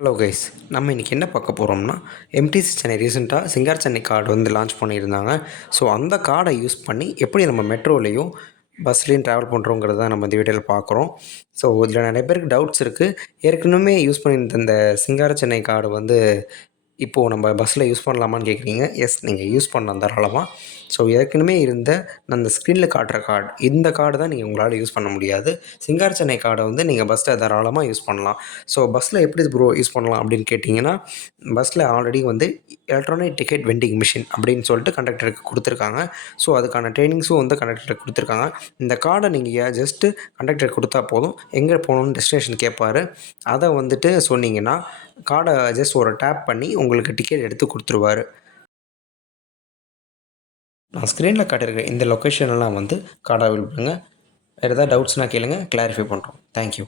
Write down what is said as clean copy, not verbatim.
Hello guys, நம்ம இன்றைக்கி என்ன பார்க்க போகிறோம்னா, எம்டிசி சென்னை ரீசெண்டாக சிங்கார் சென்னை கார்டு வந்து லான்ச் பண்ணியிருந்தாங்க. ஸோ அந்த கார்டை யூஸ் பண்ணி எப்படி நம்ம மெட்ரோலையும் பஸ்லேயும் ட்ராவல் பண்ணுறோங்கிறத நம்ம இந்த வீடியோவில் பார்க்குறோம். ஸோ இதில் நிறைய பேருக்கு டவுட்ஸ் இருக்குது. ஏற்கனவே யூஸ் பண்ணியிருந்த இந்த சிங்கார சென்னை கார்டு வந்து இப்போது நம்ம பஸ்ஸில் யூஸ் பண்ணலாமான்னு கேட்குறீங்க. எஸ், நீங்கள் யூஸ் பண்ணலாம் தாராளமாக. ஸோ ஏற்கனவே இருந்த அந்த ஸ்க்ரீனில் காட்டுற கார்டு, இந்த கார்டு தான் நீங்கள் உங்களால் யூஸ் பண்ண முடியாது. சிங்கார் சென்னை கார்டை வந்து நீங்கள் பஸ்ஸில் தாராளமாக யூஸ் பண்ணலாம். ஸோ பஸ்ஸில் எப்படி ப்ரோ யூஸ் பண்ணலாம் அப்படின்னு கேட்டிங்கன்னா, பஸ்ஸில் ஆல்ரெடி வந்து எலக்ட்ரானிக் டிக்கெட் வெண்டிங் மிஷின் அப்படின்னு சொல்லிட்டு கண்டக்டருக்கு கொடுத்துருக்காங்க. ஸோ அதுக்கான ட்ரைனிங்ஸும் வந்து கண்டக்டருக்கு கொடுத்துருக்காங்க. இந்த கார்டை நீங்கள் ஜஸ்ட்டு கண்டக்டருக்கு கொடுத்தா போதும். எங்கே போகணுன்னு டெஸ்டினேஷன் கேட்பார். அதை வந்துட்டு சொன்னீங்கன்னா கார்டை ஜஸ்ட் ஒரு டேப் பண்ணி உங்களுக்கு டிக்கெட் எடுத்து கொடுத்துருவாரு. நான் ஸ்க்ரீனில் காட்டியிருக்க இந்த லொக்கேஷன்லாம் வந்து கார்டை அவைலபிளுங்க. வேறு ஏதாவது டவுட்ஸ்னால் கேளுங்கள், கிளாரிஃபை பண்ணுறோம். தேங்க்யூ.